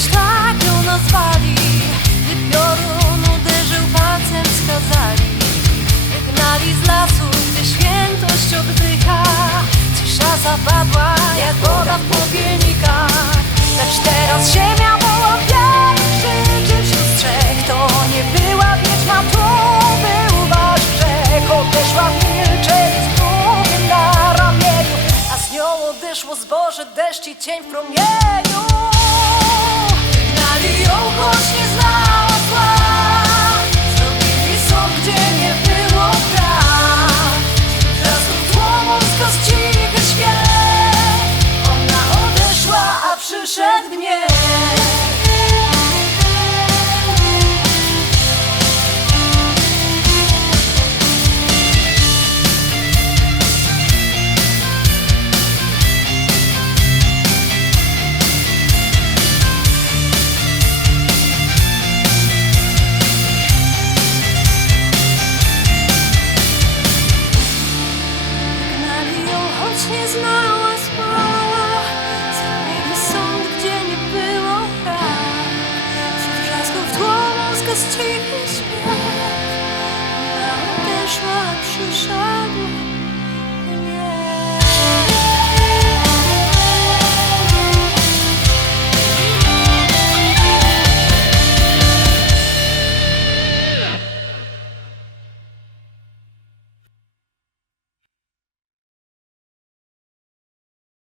tak ją nazwali Gdy piorun uderzył palcem skazali Wygnali z lasu, gdzie świętość oddycha Cisza zapadła jak woda w popielnikach. Lecz teraz ziemia woła pierwszy wśród strzech To nie była wiedźma, to był wasz grzech. Odeszła w milczeniu z na ramieniu A z nią odeszło zboże, deszcz i cień w promieniu przed 你说。